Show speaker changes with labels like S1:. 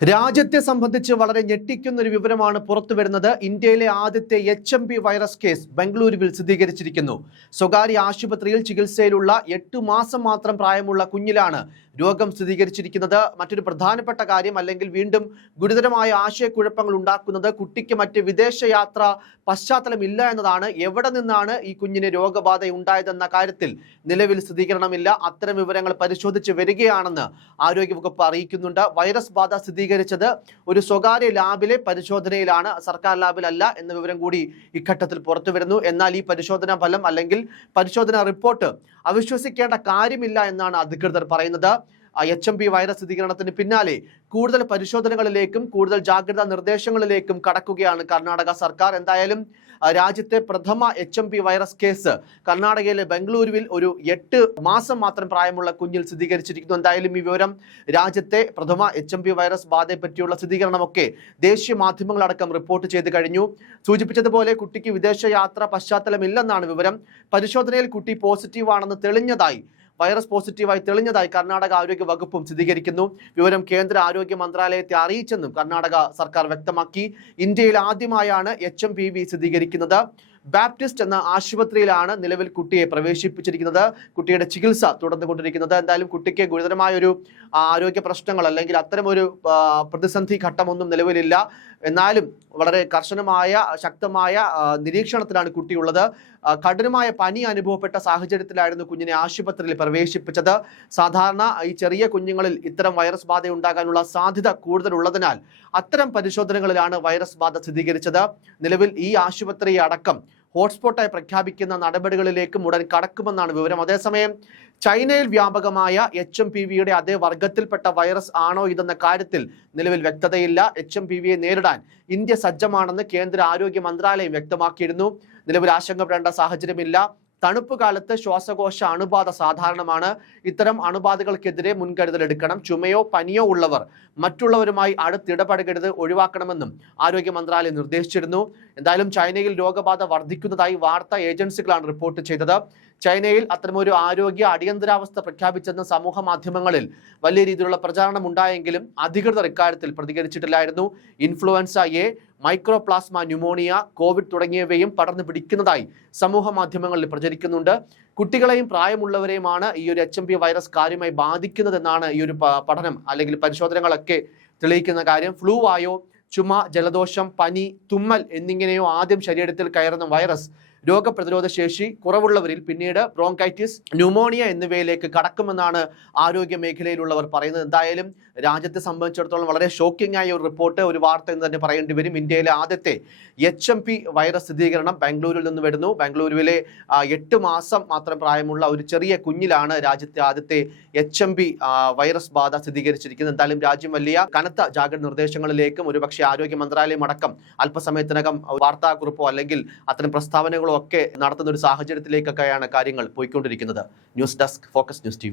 S1: രാജ്യത്തെ സംബന്ധിച്ച് വളരെ ഞെട്ടിക്കുന്ന ഒരു വിവരമാണ് പുറത്തു വരുന്നത്. ഇന്ത്യയിലെ ആദ്യത്തെ H M P virus case ബംഗളൂരുവിൽ സ്ഥിരീകരിച്ചിരിക്കുന്നു. സ്വകാര്യ ആശുപത്രിയിൽ ചികിത്സയിലുള്ള എട്ടു മാസം മാത്രം പ്രായമുള്ള കുഞ്ഞിലാണ് രോഗം സ്ഥിരീകരിച്ചിരിക്കുന്നത്. മറ്റൊരു പ്രധാനപ്പെട്ട കാര്യം അല്ലെങ്കിൽ വീണ്ടും ഗുരുതരമായ ആശയക്കുഴപ്പങ്ങൾ ഉണ്ടാക്കുന്നത് കുട്ടിക്ക് മറ്റ് വിദേശയാത്ര പശ്ചാത്തലമില്ല എന്നതാണ്. എവിടെ നിന്നാണ് ഈ കുഞ്ഞിന് രോഗബാധ ഉണ്ടായതെന്ന കാര്യത്തിൽ നിലവിൽ സ്ഥിരീകരണമില്ല. അത്തരം വിവരങ്ങൾ പരിശോധിച്ച് വരികയാണെന്ന് ആരോഗ്യവകുപ്പ് അറിയിക്കുന്നുണ്ട്. വൈറസ് ബാധ സ്ഥിരീകരിച്ചത് ഒരു സ്വകാര്യ ലാബിലെ പരിശോധനയിലാണ്. സർക്കാർ ലാബിലല്ല എന്ന വിവരം കൂടി ഇഘട്ടത്തിൽ പുറത്തു വരുന്നു എന്നാൽ ഈ പരിശോധനാ ഫലം അല്ലെങ്കിൽ പരിശോധനാ റിപ്പോർട്ട് അവിശ്വസിക്കേണ്ട കാര്യമില്ല എന്നാണ് അധികൃതർ പറയുന്നത്. എച്ച് എം പി വൈറസ് സ്ഥിരീകരണത്തിന് പിന്നാലെ കൂടുതൽ പരിശോധനകളിലേക്കും കൂടുതൽ ജാഗ്രതാ നിർദ്ദേശങ്ങളിലേക്കും കടക്കുകയാണ് കർണാടക സർക്കാർ. എന്തായാലും രാജ്യത്തെ പ്രഥമ H M P virus case കർണാടകയിലെ ബംഗളൂരുവിൽ ഒരു എട്ട് മാസം മാത്രം പ്രായമുള്ള കുഞ്ഞിൽ സ്ഥിരീകരിച്ചിരിക്കുന്നു. എന്തായാലും ഈ വിവരം രാജ്യത്തെ പ്രഥമ എച്ച് എം പി വൈറസ് ബാധയെ പറ്റിയുള്ള സ്ഥിരീകരണമൊക്കെ ദേശീയ മാധ്യമങ്ങളടക്കം റിപ്പോർട്ട് ചെയ്ത് കഴിഞ്ഞു. സൂചിപ്പിച്ചതുപോലെ കുട്ടിക്ക് വിദേശയാത്ര പശ്ചാത്തലമില്ലെന്നാണ് വിവരം. പരിശോധനയിൽ കുട്ടി പോസിറ്റീവ് ആണെന്ന് തെളിഞ്ഞതായി വൈറസ് പോസിറ്റീവായി തെളിഞ്ഞതായി കർണാടക ആരോഗ്യ വകുപ്പും സ്ഥിരീകരിക്കുന്നു. വിവരം കേന്ദ്ര ആരോഗ്യ മന്ത്രാലയത്തെ അറിയിച്ചെന്നും കർണാടക സർക്കാർ വ്യക്തമാക്കി. ഇന്ത്യയിൽ ആദ്യമായാണ് എച്ച് എം പി വി സ്ഥിരീകരിക്കുന്നത്. ബാപ്റ്റിസ്റ്റ് എന്ന ആശുപത്രിയിലാണ് നിലവിൽ കുട്ടിയെ പ്രവേശിപ്പിച്ചിരിക്കുന്നത്. കുട്ടിയുടെ ചികിത്സ തുടർന്നുകൊണ്ടിരിക്കുന്നത്. എന്തായാലും കുട്ടിക്ക് ഗുരുതരമായ ഒരു ആരോഗ്യ പ്രശ്നങ്ങൾ അല്ലെങ്കിൽ അത്തരമൊരു പ്രതിസന്ധി ഘട്ടമൊന്നും നിലവിലില്ല. എന്നാലും വളരെ കർശനമായ ശക്തമായ നിരീക്ഷണത്തിലാണ് കുട്ടിയുള്ളത്. കഠിനമായ പനി അനുഭവപ്പെട്ട സാഹചര്യത്തിലായിരുന്നു കുഞ്ഞിനെ ആശുപത്രിയിൽ പ്രവേശിപ്പിച്ചത്. സാധാരണ ഈ ചെറിയ കുഞ്ഞുങ്ങളിൽ ഇത്തരം വൈറസ് ബാധ ഉണ്ടാകാനുള്ള സാധ്യത കൂടുതലുള്ളതിനാൽ അത്തരം പരിശോധനകളിലാണ് വൈറസ് ബാധ സ്ഥിരീകരിച്ചത്. നിലവിൽ ഈ ആശുപത്രി അടക്കം ഹോട്ട്സ്പോട്ടായി പ്രഖ്യാപിക്കുന്ന നടപടികളിലേക്കും ഉടൻ കടക്കുമെന്നാണ് വിവരം. അതേസമയം ചൈനയിൽ വ്യാപകമായ എച്ച് എം പി വിയുടെ അതേ വർഗത്തിൽപ്പെട്ട വൈറസ് ആണോ ഇതെന്ന കാര്യത്തിൽ നിലവിൽ വ്യക്തതയില്ല. എച്ച് എം പി വിയെ നേരിടാൻ ഇന്ത്യ സജ്ജമാണെന്ന് കേന്ദ്ര ആരോഗ്യ മന്ത്രാലയം വ്യക്തമാക്കിയിരുന്നു. നിലവിൽ ആശങ്കപ്പെടേണ്ട സാഹചര്യമില്ല. തണുപ്പ് കാലത്ത് ശ്വാസകോശ അണുബാധ സാധാരണമാണ്. ഇത്തരം അണുബാധകൾക്കെതിരെ മുൻകരുതൽ എടുക്കണം. ചുമയോ പനിയോ ഉള്ളവർ മറ്റുള്ളവരുമായി അടുത്തിടപഴകരുത് ഒഴിവാക്കണമെന്നും ആരോഗ്യ മന്ത്രാലയം നിർദ്ദേശിച്ചിരുന്നു. എന്തായാലും ചൈനയിൽ രോഗബാധ വർദ്ധിക്കുന്നതായി വാർത്താ ഏജൻസികളാണ് റിപ്പോർട്ട് ചെയ്തത്. ചൈനയിൽ അത്തരമൊരു ആരോഗ്യ അടിയന്തരാവസ്ഥ പ്രഖ്യാപിച്ചെന്ന് സമൂഹ മാധ്യമങ്ങളിൽ വലിയ രീതിയിലുള്ള പ്രചാരണം ഉണ്ടായെങ്കിലും അധികൃതർ ഇക്കാര്യത്തിൽ പ്രതികരിച്ചിട്ടില്ലായിരുന്നു. Influenza A mycoplasma pneumonia Covid തുടങ്ങിയവയും പടർന്നു പിടിക്കുന്നതായി സമൂഹ മാധ്യമങ്ങളിൽ പ്രചരിക്കുന്നുണ്ട്. കുട്ടികളെയും പ്രായമുള്ളവരെയുമാണ് ഈ ഒരു എച്ച് എം പി വൈറസ് കാര്യമായി ബാധിക്കുന്നതെന്നാണ് ഈ ഒരു പഠനം അല്ലെങ്കിൽ പരിശോധനകളൊക്കെ തെളിയിക്കുന്ന കാര്യം. ഫ്ലൂ ആയോ ചുമ ജലദോഷം പനി തുമ്മൽ എന്നിങ്ങനെയോ ആദ്യം ശരീരത്തിൽ കയറുന്ന വൈറസ് രോഗപ്രതിരോധ ശേഷി കുറവുള്ളവരിൽ പിന്നീട് ബ്രോങ്കൈറ്റിസ് ന്യൂമോണിയ എന്നിവയിലേക്ക് കടക്കുമെന്നാണ് ആരോഗ്യ മേഖലയിലുള്ളവർ പറയുന്നത്. എന്തായാലും രാജ്യത്തെ സംബന്ധിച്ചിടത്തോളം വളരെ ഷോക്കിംഗ് ആയ ഒരു റിപ്പോർട്ട് ഒരു വാർത്ത എന്ന് തന്നെ പറയേണ്ടി വരും. ഇന്ത്യയിലെ ആദ്യത്തെ എച്ച് എം പി വൈറസ് സ്ഥിരീകരണം ബാംഗ്ലൂരിൽ നിന്ന് വരുന്നു. ബാംഗ്ലൂരുവിലെ എട്ട് മാസം മാത്രം പ്രായമുള്ള ഒരു ചെറിയ കുഞ്ഞിലാണ് രാജ്യത്തെ ആദ്യത്തെ എച്ച് എം പി വൈറസ് ബാധ സ്ഥിരീകരിച്ചിരിക്കുന്നത്. എന്തായാലും രാജ്യം വലിയ കനത്ത ജാഗ്രത നിർദ്ദേശങ്ങളിലേക്കും ഒരുപക്ഷെ ആരോഗ്യ മന്ത്രാലയം അടക്കം അല്പസമയത്തിനകം വാർത്താക്കുറിപ്പോ അല്ലെങ്കിൽ അത്തരം പ്രസ്താവനകളോ ഒക്കെ നടത്തുന്ന ഒരു സാഹചര്യത്തിലേക്കൊക്കെയാണ് കാര്യങ്ങൾ പോയിക്കൊണ്ടിരിക്കുന്നത്. News desk focus news T